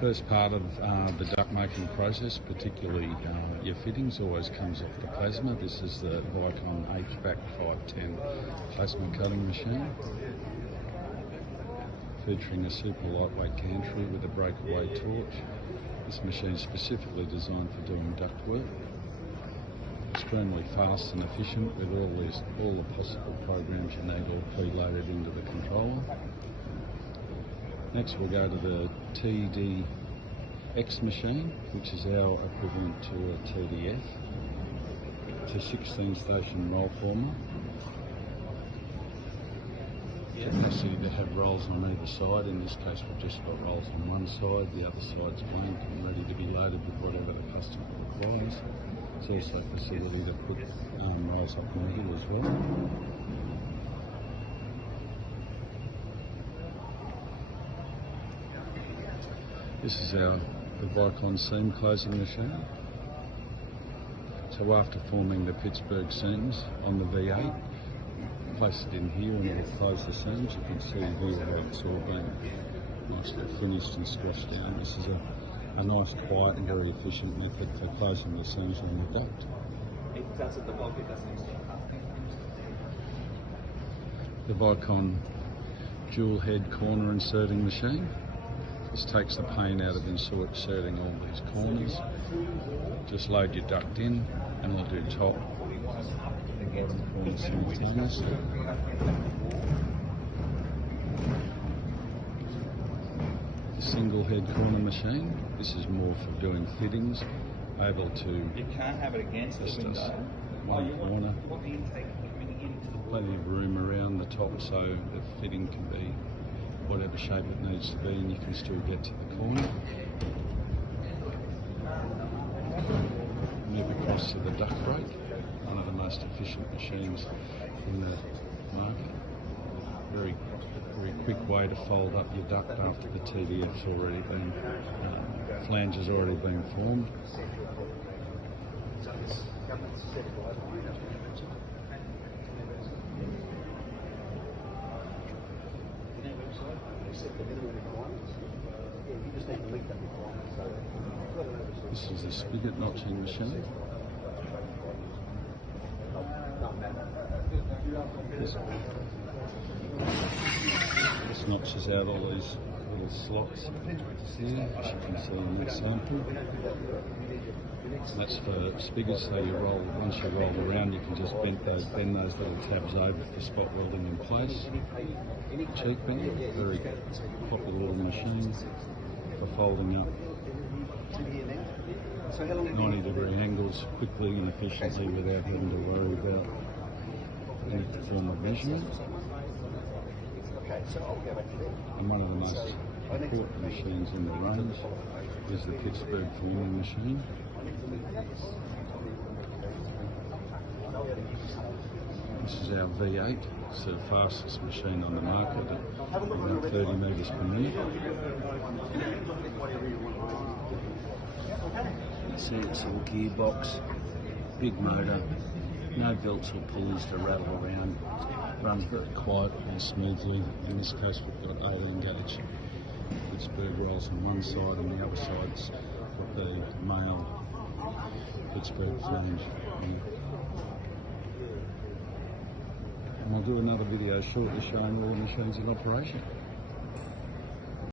First part of the duct making process, particularly your fittings, always comes off the plasma. This is the Vicon HVAC 510 plasma cutting machine, featuring a super lightweight gantry with a breakaway torch. This machine is specifically designed for doing duct work. Extremely fast and efficient with all the possible programs you need all preloaded into the controller. Next we'll go to the TDX machine, which is our equivalent to a TDF. It's a 16 station Rollformer. Capacity to have rolls on either side. In this case we've just got rolls on one side, the other side's blank and ready to be loaded with whatever the customer requires. There's also a facility to put rolls up in the middle as well. This is the Vicon seam closing machine. So after forming the Pittsburgh seams on the V8, place it in here and it will close the seams. You can see here how it's all been nicely finished and squashed down. This is a nice, quiet and very efficient method for closing the seams on the duct. The Vicon dual head corner inserting machine. This takes the pain out of inserting all these corners. Just load your duct in and it'll do top and bottom corners simultaneously. The single head corner machine. This is more for doing fittings, able to you can't have it against the window. One corner. Plenty of room around the top so the fitting can be whatever shape it needs to be and you can still get to the corner. Move across to the duct brake, one of the most efficient machines in the market. Very quick way to fold up your duct after the TDF's already been, flange has already been formed. This is a spigot notching machine. This notches out all these little slots here, as you can see in this sample. That's for spigots, so once you roll around you can just bend those little tabs over for spot welding in place. Cheek bend, very popular little machine for folding up 90-degree angles quickly and efficiently without having to worry about any form of measurement. And one of the most important machines in the range is the Pittsburgh forming machine. This is our V8. It's the fastest machine on the market at around 30 metres per minute. You see it's all gearbox, big motor, no belts or pulleys to rattle around, runs very quietly and smoothly. In this case we've got 18 gauge Pittsburgh rolls on one side and the other side's got the male Pittsburgh flange. And I'll do another video shortly showing all the machines in operation.